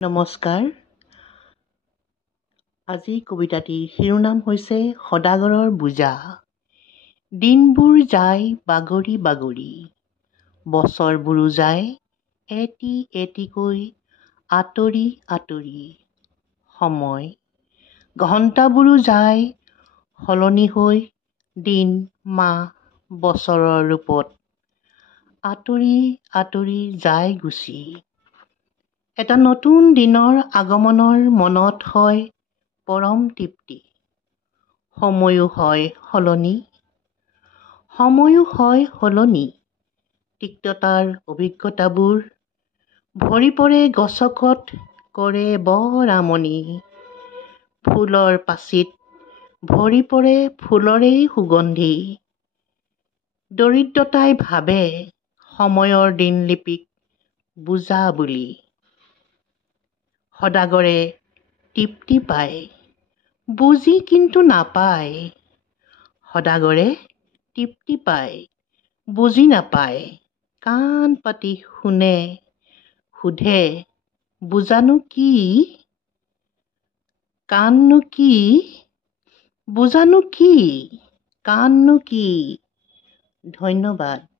নমস্কাৰ। আজি কবিতাটিৰ শিৰোনাম হৈছে সদাগৰৰ বোজা। দিনবোৰ যায় বাগৰি বাগৰি, বছৰবোৰো যায় এটি এটিকৈ আঁতৰি আঁতৰি। সময় ঘণ্টাবোৰো যায় সলনি হৈ দিন মাহ বছৰৰ ৰূপত আঁতৰি আঁতৰি যায় গুচি। এটা নতুন দিনৰ আগমনৰ মনত হয় পৰম তৃপ্তি। সময়ো হয় সলনি, তিক্ততাৰ অভিজ্ঞতাবোৰ ভৰি পৰে গছকত কৰে বৰ আমনি। ফুলৰ পাচিত ভৰি পৰে ফুলৰেই সুগন্ধি। দৰিদ্ৰতাই ভাবে সময়ৰ দিনলিপিক বোজা বুলি। সদাগৰে তৃপ্তি পায়, বুজি কিন্তু নাপায়। সদাগৰে তৃপ্তি পায়, বুজি নাপায়। কাণ পাতি শুনে, সোধে বোজানো কি? কাণনো কি? বোজানো কি? কাণনো কি? ধন্যবাদ।